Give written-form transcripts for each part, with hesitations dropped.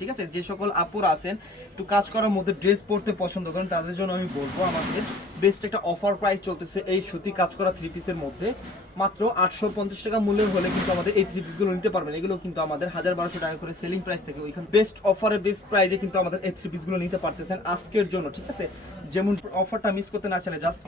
ঠিক আছে, যে সকল আপুরা আছেন একটু কাজ করার মধ্যে ড্রেস পরতে পছন্দ করেন তাদের জন্য আমি বলবো আমাদের বেস্ট একটা অফার প্রাইস চলতেছে এই সুতি কাজ করা থ্রি পিসের মধ্যে। মাত্র 850 টাকা মূল্যের হলে কিন্তু আমাদের এই থ্রি পিসগুলো নিতে পারবেন। এগুলো কিন্তু আমাদের 1200 টাকা করে সেলিং প্রাইস থেকে ওইখানে বেস্ট অফারে বেস্ট প্রাইসে কিন্তু আমাদের এই থ্রি পিসগুলো নিতে পারতেছেন আজকের জন্য। ঠিক আছে, যেমন অফারটা মিস করতে না চাইলে জাস্ট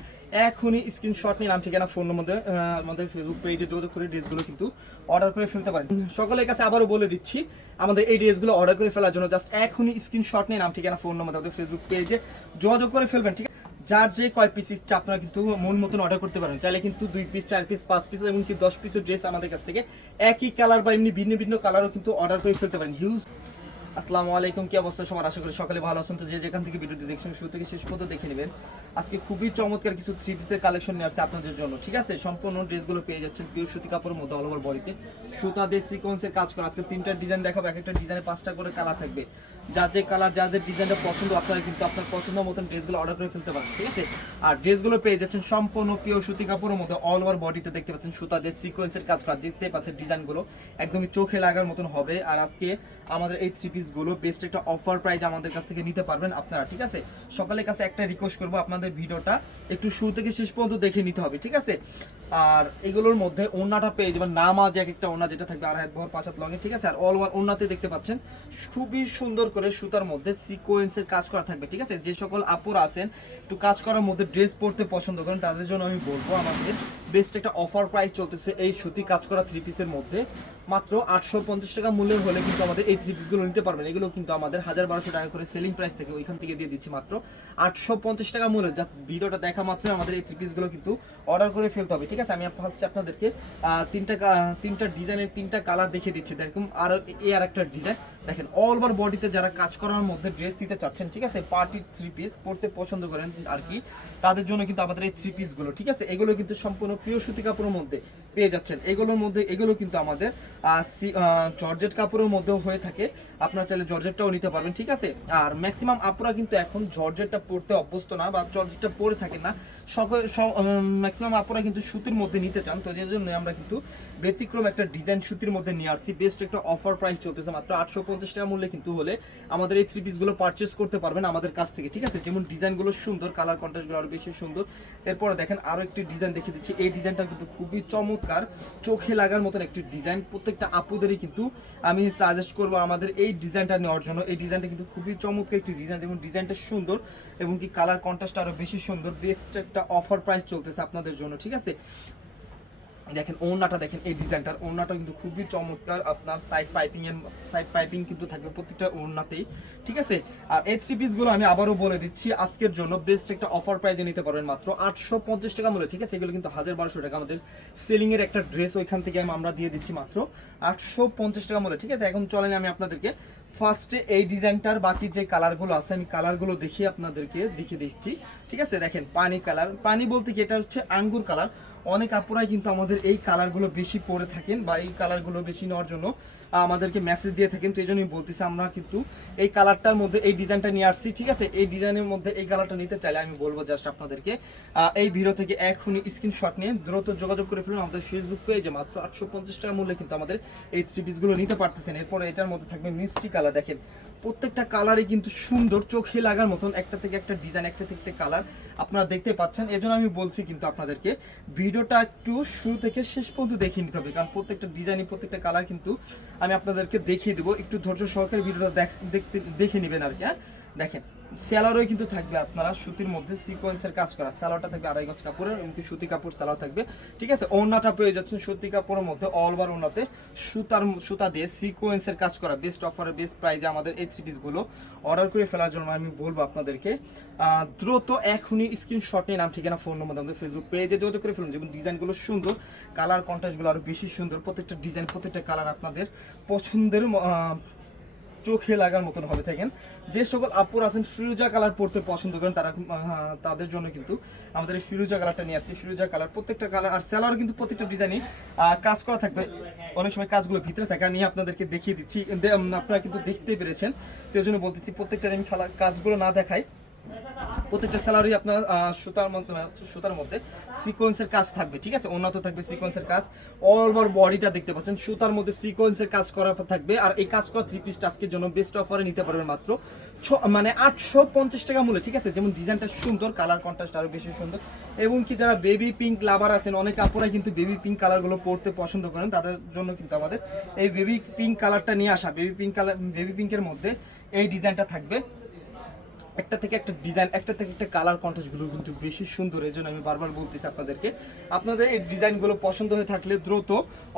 এখনই স্ক্রিনশট নিয়ে নাম ঠিকানা ফোন নম্বর আমাদের ফেসবুক পেজে যোগাযোগ করে ড্রেসগুলো কিন্তু অর্ডার করে ফেলতে পারেন। সকলের কাছে আবারও বলে দিচ্ছি আমাদের এই ড্রেসগুলো অর্ডার করে ফেলার জন্য জাস্ট এখনই স্ক্রিনশট নিয়ে নাম ঠিকানা ফোন নম্বর আমাদের ফেসবুক পেজে যোগাযোগ করে ফেলবেন। ঠিক আছে, যার যে কয় পিস ইচ্ছা আপনারা কিন্তু মন মতন অর্ডার করতে পারেন। চাইলে কিন্তু 2 পিস 4 পিস 5 পিস এবং কি 10 পিসের ড্রেস আমাদের কাছ থেকে একই কালার বা এমনি ভিন্ন ভিন্ন কালারও কিন্তু অর্ডার করে ফেলতে পারেন। হিউজ আসসালামু আলাইকুম, কি অবস্থা সবার? আশা করি সকালে ভালো আছেন। তো যে যেখান থেকে ভিডিওটি দেখছেন শুরু থেকে শেষ পর্যন্ত দেখে নেবেন। আজকে খুবই চমৎকার কিছু থ্রি পিসের কালেকশন নিয়ে আসছে আপনাদের জন্য। ঠিক আছে, সম্পূর্ণ ড্রেসগুলো পেয়ে যাচ্ছেন পিওর সুতি কাপড়ের মধ্যে অল ওভার বডিতে সুতা দিয়ে সিকোয়েন্সের কাজ করা। আজকে 3টা ডিজাইন দেখাবো, এক একটা ডিজাইনে 5টা করে কালার থাকবে। যার যে কালার যার যে ডিজাইনটা পছন্দ আপনারা কিন্তু আপনার পছন্দ মতন ড্রেসগুলো অর্ডার করে ফেলতে পারেন। ঠিক আছে, আর ড্রেসগুলো পেয়ে যাচ্ছেন সম্পূর্ণ পিওর সুতি কাপড়ের মধ্যে অল ওভার বডিতে দেখতে পাচ্ছেন সুতা দিয়ে সিকোয়েন্সের কাজ করা। দেখতে পাচ্ছেন ডিজাইনগুলো একদমই চোখে লাগার মতন হবে। আর আজকে আমাদের এই থ্রি পিসগুলো বেস্ট একটা অফার প্রাইস আমাদের কাছ থেকে নিতে পারবেন আপনারা। ঠিক আছে, সকালের কাছে একটা রিকোয়েস্ট করবো আপনাদের ভিডিওটা একটু শুরু থেকে শেষ পর্যন্ত দেখে নিতে হবে। ঠিক আছে, আর এগুলোর মধ্যে ওড়নাটা পেয়ে যাবেন নামাজ এক একটা ওড়না যেটা থাকবে 2.5 বহর 5 হাত লঙে। ঠিক আছে, আর অল ওভার ওড়নাতে দেখতে পাচ্ছেন খুবই সুন্দর করে সুতার মধ্যে সিকোয়েন্সের কাজ করা থাকবে। ঠিক আছে, যে সকল আপুরা আছেন একটু কাজ করার মধ্যে ড্রেস পরতে পছন্দ করেন তাদের জন্য আমি বলবো আমাদের বেস্ট একটা অফার প্রাইস চলতেছে এই সুতি কাজ করা থ্রি পিসের মধ্যে। মাত্র 850 টাকা মূল্যের হলে কিন্তু আমাদের এই থ্রি পিসগুলো নিতে পারবেন। এগুলো কিন্তু আমাদের 1200 টাকা করে সেলিং প্রাইস থেকে ওইখান থেকে দিয়ে দিচ্ছি মাত্র 850 টাকা মূল্যের। জাস্ট ভিডিওটা দেখা মাত্র আমাদের এই থ্রি পিসগুলো কিন্তু অর্ডার করে ফেলতে হবে। ঠিক আছে, আমি ফার্স্টে আপনাদেরকে তিনটা ডিজাইনের 3টা কালার দেখিয়ে দিচ্ছি। দেখুন আর একটা ডিজাইন দেখেন অল ওভার বডিতে যারা কাজ করার মধ্যে ড্রেস দিতে চাচ্ছেন, ঠিক আছে, পার্টি থ্রি পিস পরতে পছন্দ করেন আর কি, তাদের জন্য কিন্তু আমাদের এই থ্রি পিসগুলো। ঠিক আছে, এগুলো কিন্তু সম্পূর্ণ পিওর সুতি কাপড়ের মধ্যে পেয়ে যাচ্ছেন। এগুলোর মধ্যে এগুলো কিন্তু আমাদের জর্জেট কাপড়ের মধ্যেও হয়ে থাকে, আপনারা চাইলে জর্জেটটাও নিতে পারবেন। ঠিক আছে, আর ম্যাক্সিমাম আপুরা কিন্তু এখন জর্জেটটা পরতে অভ্যস্ত না বা জর্জেটটা পরে থাকেন না, ম্যাক্সিমাম আপুরা কিন্তু সুতির মধ্যে নিতে চান। তো যে জন্য আমরা কিন্তু ব্যতিক্রম একটা ডিজাইন সুতির মধ্যে নিয়ে আসছি। বেস্ট একটা অফার প্রাইস চলতেছে মাত্র 850 টাকা মূল্যে কিন্তু হলে আমাদের এই থ্রি পিসগুলো পারচেস করতে পারবেন আমাদের কাছ থেকে। ঠিক আছে, যেমন ডিজাইনগুলো সুন্দর, কালার কন্ট্রাস্টগুলো আরো বেশি সুন্দর। এরপরে দেখেন আরো একটি ডিজাইন দেখিয়ে দিচ্ছি। এই ডিজাইনটা কিন্তু খুবই চমৎকার, চোখে লাগার মতন একটি ডিজাইন। প্রত্যেকটা আপুদেরই কিন্তু আমি সাজেস্ট করবো আমাদের এই ডিজাইনটা নেওয়ার জন্য। এই ডিজাইনটা কিন্তু খুবই চমৎকার একটি ডিজাইন, যেমন ডিজাইনটা সুন্দর এবং কি কালার কন্ট্রাস্ট আরো বেশি সুন্দর। বেস্ট একটা অফার প্রাইস চলতেছে আপনাদের জন্য। ঠিক আছে, দেখেন ওড়নাটা দেখেন, এই ডিজাইনটার ওড়নাটা কিন্তু খুবই চমৎকার। আপনার সাইড পাইপিং কিন্তু থাকবে প্রত্যেকটা ওড়নাতেই। ঠিক আছে, আর এই থ্রি পিসগুলো আমি আবারও বলে দিচ্ছি আজকের জন্য বেস্ট একটা অফার প্রাইজে নিতে পারবেন মাত্র 850 টাকা মূল্যে। ঠিক আছে, এগুলো কিন্তু 1200 টাকা আমাদের সেলিং এর একটা ড্রেস, ওইখান থেকে আমরা দিয়ে দিচ্ছি মাত্র 850 টাকা মূল্যে। ঠিক আছে, এখন চলেন আমি আপনাদেরকে ফার্স্টে এই ডিজাইনটার বাকি যে কালারগুলো আছে আমি কালারগুলো দেখিয়ে আপনাদেরকে দেখিয়ে দিচ্ছি। ঠিক আছে, দেখেন পানি কালার, পানি বলতে কি এটা হচ্ছে আঙ্গুর কালার। অনেক আপুরাই কিন্তু আমাদের এই কালারগুলো বেশি পরে থাকেন বা এই কালারগুলো বেশি নেওয়ার জন্য আমাদেরকে মেসেজ দিয়ে থাকেন। তো এই জন্যই বলতেছি আমরা কিন্তু এই কালারটার মধ্যে এই ডিজাইনটা নিয়ে আসছি। ঠিক আছে, এই ডিজাইনের মধ্যে এই কালারটা নিতে চাইলে আমি বলবো জাস্ট আপনাদেরকে এই ভিডিও থেকে এখনই স্ক্রিনশট নিয়ে দ্রুত যোগাযোগ করে ফেলুন আমাদের ফেসবুক পেজে। মাত্র 850 টাকা মূল্যে কিন্তু আমাদের এই থ্রি পিসগুলো নিতে পারতেছেন। এরপরে এটার মধ্যে থাকবে মিষ্টি কালার। দেখেন প্রত্যেকটা কালারই কিন্তু সুন্দর, চোখে লাগার মতন, একটা থেকে একটা ডিজাইন, একটা থেকে একটা কালার আপনারা দেখতে পাচ্ছেন। এজন্য আমি বলছি কিন্তু আপনাদেরকে ভিডিওটা একটু শুরু থেকে শেষ পর্যন্ত দেখিয়ে নিতে হবে, কারণ প্রত্যেকটা ডিজাইন প্রত্যেকটা কালার কিন্তু আমি আপনাদেরকে দেখিয়ে দেবো। একটু ধৈর্য সহকারে ভিডিওটা দেখে নেবেন আর কি। হ্যাঁ, দেখেন স্যালোয়ারও কিন্তু থাকবে আপনারা সুতির মধ্যে সিকোয়েন্সের কাজ করা। স্যালোয়ারটা থাকবে 2.5 গজ কাপড়ের, এমনকি সুতি কাপড় স্যালোয়ার থাকবে। ঠিক আছে, ওড়নাটা পেয়ে যাচ্ছেন সুতি কাপড়ের মধ্যে অল ওভার ওড়নাতে সুতা দিয়ে সিকোয়েন্সের কাজ করা। বেস্ট অফারে বেস্ট প্রাইজে আমাদের এই থ্রি পিসগুলো অর্ডার করে ফেলার জন্য আমি বলবো আপনাদেরকে দ্রুত এখনই স্ক্রিনশট নিয়ে নাম ঠিকানা ফোন নম্বর আমাদের ফেসবুক পেজে যোগাযোগ করে ফেলুন। যেমন ডিজাইনগুলো সুন্দর, কালার কন্ট্রাস্টগুলো আরো বেশি সুন্দর। প্রত্যেকটা ডিজাইন প্রত্যেকটা কালার আপনাদের পছন্দের চোখে লাগার মতন হবে। থাকেন যে সকল আপুর আছেন ফিরোজা কালার পরতে পছন্দ করেন তারা তাদের জন্য কিন্তু আমাদের এই ফিরোজা কালারটা নিয়ে আসছি। ফিরোজা কালার প্রত্যেকটা কালার, আর স্যালোয়ার কিন্তু প্রত্যেকটা ডিজাইনে কাজ করা থাকবে। অনেক সময় কাজগুলো ভিতরে থাকে, আমি আপনাদেরকে দেখিয়ে দিচ্ছি, আপনারা কিন্তু দেখতেই পেরেছেন। তো এই জন্য বলতেছি প্রত্যেকটা আমি কাজগুলো না দেখাই প্রত্যেকটা স্যালারি আপনার সুতার মধ্যে সিকোয়েন্সের কাজ থাকবে, ঠিক আছে, উন্নত থাকবে সিকোয়েন্সের কাজ, অল ওভার বডিটা দেখতে পাচ্ছেন সুতার মধ্যে সিকোয়েন্সের কাজ করা থাকবে। আর এই কাজ করা থ্রি পিসটা আজকের জন্য বেস্ট অফারে নিতে পারবেন মাত্র 850 টাকা মূল্যে, ঠিক আছে। যেমন ডিজাইনটা সুন্দর, কালার কন্ট্রাস্ট আরো বেশি সুন্দর, এবং কি যারা বেবি পিঙ্ক লাভার আছেন, অনেক আপুরাই কিন্তু বেবি পিঙ্ক কালারগুলো পরতে পছন্দ করেন, তাদের জন্য কিন্তু আমাদের এই বেবি পিঙ্ক কালারটা নিয়ে আসা। বেবি পিঙ্কের মধ্যে এই ডিজাইনটা থাকবে, একটা থেকে একটা ডিজাইন, একটা থেকে একটা কালার কন্ট্রাস্টগুলো কিন্তু বেশি সুন্দর। এই জন্য আমি বারবার বলতেছি আপনাদেরকে, আপনাদের এই ডিজাইনগুলো পছন্দ হয়ে থাকলে দ্রুত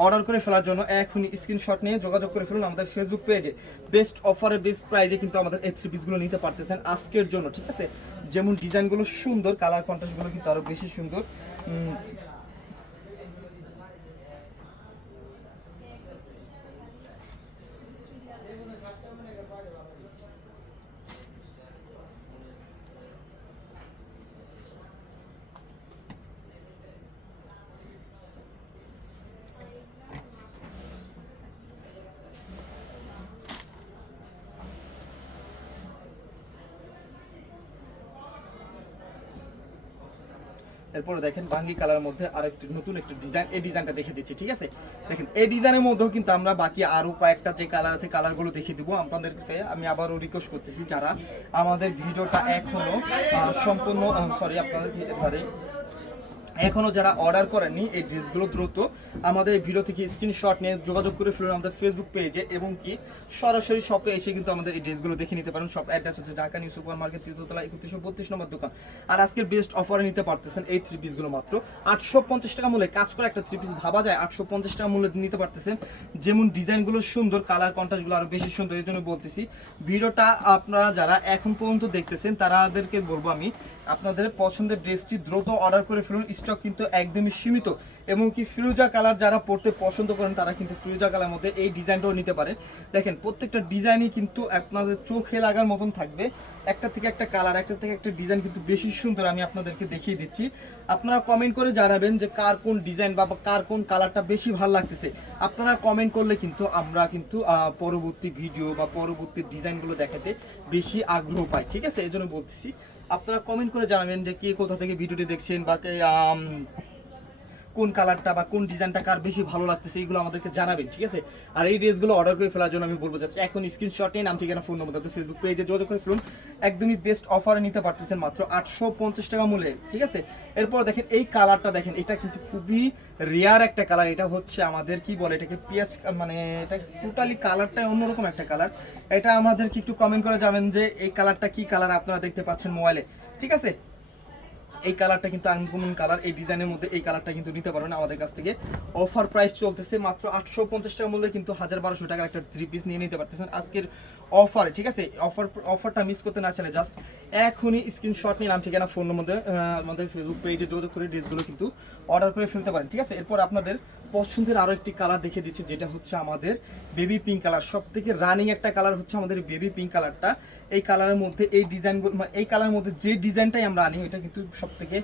অর্ডার করে ফেলার জন্য এখনই স্ক্রিনশট নিয়ে যোগাযোগ করে ফেলুন আমাদের ফেসবুক পেজে। বেস্ট অফারে বেস্ট প্রাইজে কিন্তু আমাদের এই থ্রি পিসগুলো নিতে পারতেছেন আজকের জন্য, ঠিক আছে। যেমন ডিজাইনগুলো সুন্দর, কালার কন্ট্রাস্টগুলো কিন্তু আরো বেশি সুন্দর। এরপরে দেখেন বাঙ্গি কালারের মধ্যে আরেকটি নতুন একটি ডিজাইন, এই ডিজাইনটা দেখে দিচ্ছি, ঠিক আছে। দেখেন এই ডিজাইনের মধ্যেও কিন্তু আমরা বাকি আরো কয়েকটা যে কালার আছে কালারগুলো দেখিয়ে দিব আপনাদেরকে। আমি আবারও রিকোয়েস্ট করতেছি, যারা আমাদের ভিডিওটা এখনো সম্পূর্ণ আপনাদের এখনো যারা অর্ডার করেননি এই ড্রেসগুলো দ্রুত আমাদের এই ভিডিও থেকে স্ক্রিনশট নিয়ে যোগাযোগ করে ফেলুন আমাদের ফেসবুক পেজে, এবং কি সরাসরি শপে এসে কিন্তু আমাদের এই ড্রেসগুলো দেখে নিতে পারেন। শপ অ্যাড্রেস হচ্ছে ঢাকা নিউ সুপার মার্কেট, 3তলা 3132 নম্বর দোকান। আর আজকের বেস্ট অফারে নিতে পারতেছেন এই থ্রি পিসগুলো মাত্র 850 টাকা মূল্যে। কাজ করে একটা থ্রি পিস ভাবা যায় 850 টাকা মূল্যে নিতে পারতেছেন। যেমন ডিজাইনগুলো সুন্দর, কালার কন্ট্রাস্টগুলো আরো বেশি সুন্দর। এই জন্য বলতেছি, ভিডিওটা আপনারা যারা এখন পর্যন্ত দেখতেছেন তাদেরকে বলবো আমি, আপনাদের পছন্দের ড্রেসটি দ্রুত অর্ডার করে ফেলুন, স্টক কিন্তু একদমই সীমিত। এবং কি ফিরোজা কালার যারা পরতে পছন্দ করেন তারা কিন্তু ফিরোজা কালার মধ্যে এই ডিজাইনটাও নিতে পারেন। দেখেন প্রত্যেকটা ডিজাইনই কিন্তু আপনাদের চোখে লাগার মতন থাকবে, একটা থেকে একটা কালার, একটা থেকে একটা ডিজাইন কিন্তু বেশি সুন্দর। আমি আপনাদেরকে দেখিয়ে দিচ্ছি, আপনারা কমেন্ট করে জানাবেন যে কার কোন ডিজাইন বা কার কোন কালারটা বেশি ভালো লাগতেছে। আপনারা কমেন্ট করলে কিন্তু আমরা কিন্তু পরবর্তী ভিডিও বা পরবর্তী ডিজাইনগুলো দেখাতে বেশি আগ্রহ পাই, ঠিক আছে। এই জন্য বলতেছি আপনারা কমেন্ট করে জানাবেন যে কে কোথা থেকে ভিডিওটি দেখছেন বা কোন কালারটা বা কোন ডিজাইনটা কার বেশি ভালো লাগতেছে, এইগুলো আমাদেরকে জানাবেন, ঠিক আছে। আর এই ড্রেসগুলো অর্ডার করে ফেলার জন্য আমি বলবো যাচ্ছি এখন স্ক্রিনশট নিয়ে নাম ঠিকানা ফোন নম্বর আপনাদের ফেসবুক পেজে যোগাযোগ করে ফেলুন। একদমই বেস্ট অফারে নিতে পারতেছেন মাত্র 850 টাকা মূল্যে, ঠিক আছে। এরপর দেখেন এই কালারটা, দেখেন এটা কিন্তু খুবই রেয়ার একটা কালার। এটা হচ্ছে আমাদের কি বলে এটাকে পেঁয়াজ, মানে এটা টোটালি কালারটা অন্যরকম একটা কালার। এটা আমাদেরকে একটু কমেন্ট করে যাবেন যে এই কালারটা কি কালার আপনারা দেখতে পাচ্ছেন মোবাইলে, ঠিক আছে। এই কালারটা কিন্তু আনকমন কালার, এই ডিজাইনের মধ্যে এই কালারটা কিন্তু নিতে পারবেন আমাদের কাছ থেকে। অফার প্রাইস চলতেছে মাত্র 850 টাকা মূল্যে, কিন্তু 1200 টাকার একটা থ্রি পিস নিয়ে নিতে পারতেছেন আজকের অফারে, ঠিক আছে। অফারটা মিস করতে না চাইলে জাস্ট এখনই স্ক্রিনশট নিয়ে নাম ঠিকানা ফোন নম্বর আমাদের ফেসবুক পেজে যোগাযোগ করে ড্রেসগুলো কিন্তু অর্ডার করে ফেলতে পারেন, ঠিক আছে। এরপর আপনাদের পছন্দের আরো একটি কালার দেখিয়ে দিচ্ছি, যেটা হচ্ছে আমাদের বেবি পিঙ্ক কালার। সব থেকে রানিং একটা কালার হচ্ছে আমাদের বেবি পিঙ্ক কালারটা। এই কালারের মধ্যে এই ডিজাইনগুলো, এই কালারের মধ্যে যে ডিজাইনটাই আমরা আনি এটা কিন্তু সব থেকে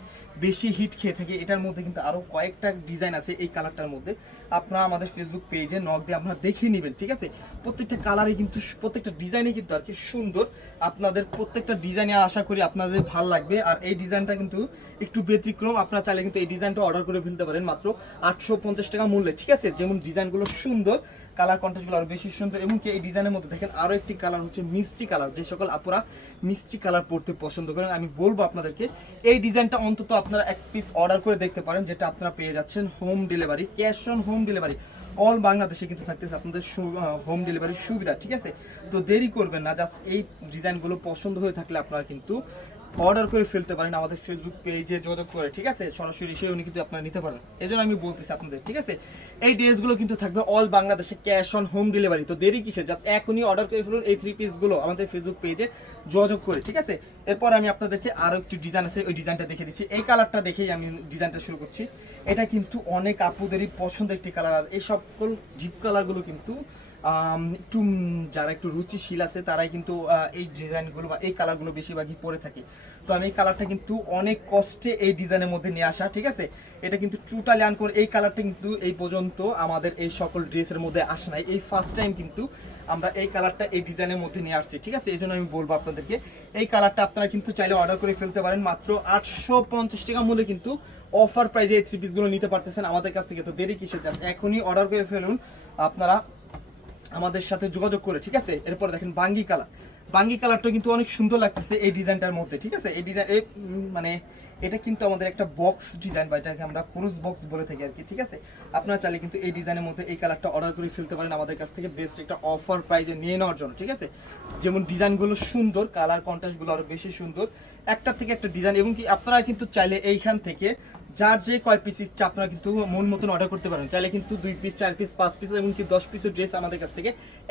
বেশি হিট খেয়ে থাকে। এটার মধ্যে কিন্তু আরো কয়েকটা ডিজাইন আছে এই কালারটার মধ্যে, আপনারা আমাদের ফেসবুক পেজে নক দিয়ে আপনারা দেখে নেবেন, ঠিক আছে। প্রত্যেকটা কালারই কিন্তু, প্রত্যেকটা ডিজাইনই কিন্তু আর কি সুন্দর। আপনাদের প্রত্যেকটা ডিজাইনে আশা করি আপনাদের ভালো লাগবে। আর এই ডিজাইনটা কিন্তু একটু ব্যতিক্রম, আপনারা চাইলে কিন্তু এই ডিজাইনটা অর্ডার করে ফেলতে পারেন মাত্র 850 টাকা মূল্যে, ঠিক আছে। যেমন ডিজাইনগুলো সুন্দর, কালার কন্ট্রাস্টগুলো আরো বেশি সুন্দর। এবং কি এই ডিজাইনের মধ্যে দেখেন আরো একটি কালার হচ্ছে মিষ্টি কালার। যে সকল আপুরা মিষ্টি কালার পরতে পছন্দ করেন, আমি বলবো আপনাদেরকে এই ডিজাইনটা অন্তত আপনারা এক পিস অর্ডার করে দেখতে পারেন, যেটা আপনারা পেয়ে যাচ্ছেন home delivery, cash on home delivery. All বাংলাদেশে কিন্তু থাকতেছে আপনাদের হোম ডেলিভারির সুবিধা, ঠিক আছে। তো দেরি করবেন না, জাস্ট এই ডিজাইনগুলো পছন্দ হয়ে থাকলে আপনারা কিন্তু অর্ডার করে ফেলতে পারেন আমাদের ফেসবুক পেজে যোগাযোগ করে, ঠিক আছে। সরাসরি এসে উনি কিন্তু আপনারা নিতে পারেন, এই জন্য আমি বলতেছি আপনাদের, ঠিক আছে। এই ড্রেসগুলো কিন্তু থাকবে অল বাংলাদেশে ক্যাশ অন হোম ডেলিভারি। তো দেরি কিসে, জাস্ট এখনই অর্ডার করে ফেলুন এই থ্রি পিসগুলো আমাদের ফেসবুক পেজে যোগাযোগ করে, ঠিক আছে। এরপর আমি আপনাদেরকে আরো একটি ডিজাইন আছে, ওই ডিজাইনটা দেখে দিচ্ছি। এই কালারটা দেখেই আমি ডিজাইনটা শুরু করছি। এটা কিন্তু অনেক আপুদেরই পছন্দের একটি কালার। আর এই সকল ডিপ কালারগুলো কিন্তু একটু যারা একটু রুচিশীল আছে তারাই কিন্তু এই ডিজাইনগুলো বা এই কালারগুলো বেশিরভাগই পরে থাকে। তো আমি এই কালারটা কিন্তু অনেক কষ্টে এই ডিজাইনের মধ্যে নিয়ে আসা, ঠিক আছে। এটা কিন্তু টোটালি আনকমন, এই কালারটা কিন্তু এই পর্যন্ত আমাদের এই সকল ড্রেসের মধ্যে আসে নাই, এই ফার্স্ট টাইম কিন্তু আমরা এই কালারটা এই ডিজাইনের মধ্যে নিয়ে আসছি, ঠিক আছে। এই জন্য আমি বলবো আপনাদেরকে এই কালারটা আপনারা কিন্তু চাইলে অর্ডার করে ফেলতে পারেন। মাত্র 850 টাকা মূল্যে কিন্তু অফার প্রাইজে এই থ্রি পিসগুলো নিতে পারতেছেন আমাদের কাছ থেকে। তো দেরি কিসের, জাস্ট এখনই অর্ডার করে ফেলুন আপনারা আমাদের সাথে যোগাযোগ করে, ঠিক আছে। এরপর দেখেন বাঙ্গি কালার, বাঙ্গি কালারটা কিন্তু অনেক সুন্দর লাগতেছে এই ডিজাইনটার মধ্যে, ঠিক আছে। এই ডিজাইন মানে এটা কিন্তু আমাদের একটা বক্স ডিজাইন বা এটাকে আমরা ক্রুজ বক্স বলে থাকি আর কি, ঠিক আছে। আপনারা চাইলে কিন্তু এই ডিজাইনের মধ্যে এই কালারটা অর্ডার করে ফেলতে পারেন আমাদের কাছ থেকে বেস্ট একটা অফার প্রাইজে নিয়ে নেওয়ার জন্য, ঠিক আছে। যেমন ডিজাইনগুলো সুন্দর, কালার কন্ট্রাস্টগুলো আরো বেশি সুন্দর, একটা থেকে একটা ডিজাইন। এবং কি আপনারা কিন্তু চাইলে এইখান থেকে যার যে কয় পিস ইচ্ছা আপনারা কিন্তু মন মতন অর্ডার করতে পারেন। চাইলে কিন্তু 2 পিস 4 পিস 5 পিস এমনকি 10 পিসের ড্রেস আমাদের কাছ থেকে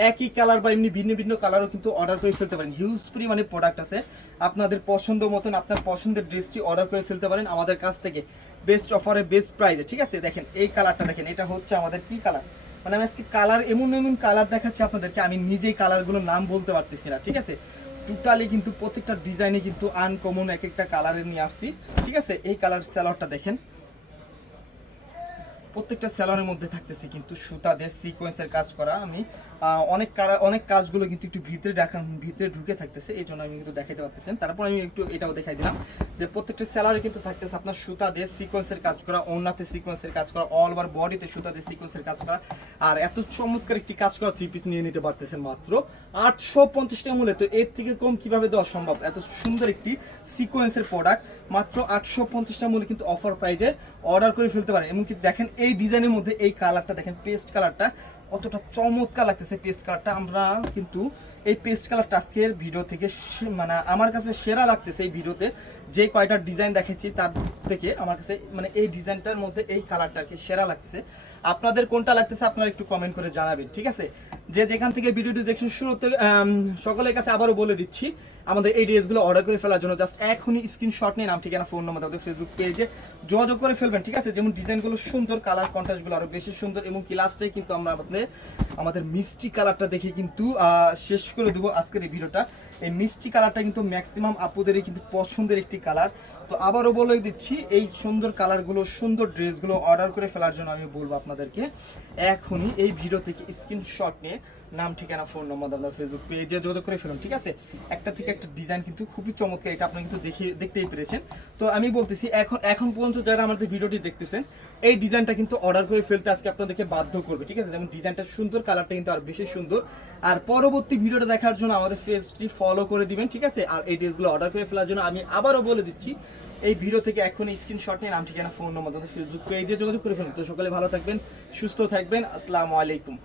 একই কালার বা এমনি ভিন্ন ভিন্ন কালারও কিন্তু অর্ডার করে ফেলতে পারেন। হিউজ পরিমাণে প্রোডাক্ট আছে, আপনাদের পছন্দ মতন আপনার পছন্দের ড্রেসটি অর্ডার করে ফেলতে পারেন আমাদের কাছ থেকে বেস্ট অফারে বেস্ট প্রাইজে, ঠিক আছে। দেখেন এই কালারটা দেখেন, এটা হচ্ছে আমাদের কি কালার, মানে আমি আজকে কালার এমন এমন কালার দেখাচ্ছি আপনাদেরকে, আমি নিজেই কালারগুলোর নাম বলতে পারতেছি না, ঠিক আছে। টোটালি কিন্তু প্রত্যেকটা ডিজাইনে কিন্তু আনকমন এক একটা কালারে নিয়ে আসছি, ঠিক আছে। এই কালার স্যালোয়ারটা দেখেন, প্রত্যেকটা স্যালোনের মধ্যে থাকতেছে কিন্তু সুতা দিয়ে সিকোয়েন্সের কাজ করা। আমি অনেক কাজগুলো কিন্তু একটু ভিতরে ঢুকে থাকতেছে, এই জন্য আমি কিন্তু দেখাইতে পারতেছেন। তারপর আমি একটু এটাও দেখাই দিলাম যে প্রত্যেকটা স্যালোরে কিন্তু থাকতেছে আপনার সুতা দিয়ে সিকোয়েন্সের কাজ করা, ওড়নাতে সিকোয়েন্সের কাজ করা, অল ওভার বডিতে সুতা দিয়ে সিকোয়েন্সের কাজ করা। আর এত চমৎকার একটি কাজ করা থ্রি পিস নিয়ে নিতে পারতেছেন মাত্র 850 টাকা মূল্যে। তো এর থেকে কম কিভাবে দেওয়া সম্ভব? এত সুন্দর একটি সিকোয়েন্সের প্রোডাক্ট মাত্র 850 টাকা মূল্যে কিন্তু অফার প্রাইজে অর্ডার করে ফেলতে পারেন। এমনকি দেখেন এই ডিজাইনের মধ্যে এই কালারটা দেখেন, পেস্ট কালারটা কতটা চমৎকার লাগতেছে। পেস্ট কালারটা আমরা কিন্তু এই পেস্ট কালারটা আজকের ভিডিও থেকে মানে আমার কাছে সেরা লাগতেছে। এই ভিডিওতে যে কয়টা ডিজাইন দেখেছি তার থেকে আমার কাছে মানে এই ডিজাইনটার মধ্যে এই কালারটা আর কি সেরা লাগতেছে। আপনাদের কোনটা লাগতেছে আপনারা একটু কমেন্ট করে জানাবেন, ঠিক আছে। যে যেখান থেকে ভিডিওটি দেখছেন শুরু থেকে সকলের কাছে আবারও বলে দিচ্ছি, আমাদের এই ড্রেসগুলো অর্ডার করে ফেলার জন্য জাস্ট এখনই স্ক্রিনশট নিয়ে নাম ঠিকানা ফোন নম্বর আমাদের ফেসবুক পেজে যোগাযোগ করে ফেলবেন, ঠিক আছে। যেমন ডিজাইনগুলো সুন্দর, কালার কন্ট্রাস্টগুলো আরো বেশি সুন্দর। এবং কি লাস্টে কিন্তু আমরা আমাদের মিষ্টি কালারটা দেখে কিন্তু শেষ করে দেবো আজকের এই ভিডিওটা। এই মিষ্টি কালারটা কিন্তু ম্যাক্সিমাম আপুদেরই কিন্তু পছন্দের একটি কালার। তো আবারও বলে দিচ্ছি, এই সুন্দর কালারগুলো, সুন্দর ড্রেসগুলো অর্ডার করে ফেলার জন্য আমি বলবো আপনাদেরকে এখনই এই ভিডিও থেকে স্ক্রিনশট নিয়ে নাম ঠিকানা ফোন নম্বর আপনার ফেসবুক পেজে যোগাযোগ করে ফেলুন, ঠিক আছে। একটা থেকে একটা ডিজাইন কিন্তু খুবই চমৎকার, এটা আপনি কিন্তু দেখতেই পেরেছেন। তো আমি বলতেছি এখন পর্যন্ত যারা আমাদের ভিডিওটি দেখতেছেন এই ডিজাইনটা কিন্তু অর্ডার করে ফেলতে আজকে আপনাদেরকে বাধ্য করবে, ঠিক আছে। যেমন ডিজাইনটা সুন্দর, কালারটা কিন্তু আর বেশি সুন্দর। আর পরবর্তী ভিডিওটা দেখার জন্য আমাদের পেজটি ফলো করে দিবেন, ঠিক আছে। আর এই ড্রেসগুলো অর্ডার করে ফেলার জন্য আমি আবারও বলে দিচ্ছি, এই ভিডিও থেকে এখন স্ক্রিনশট নিয়ে নাম ঠিকানা ফোন নম্বর ফেসবুক পেজে যোগাযোগ করে ফেলুন। তো সকলে ভালো থাকবেন, সুস্থ থাকবেন, আসসালামু আলাইকুম।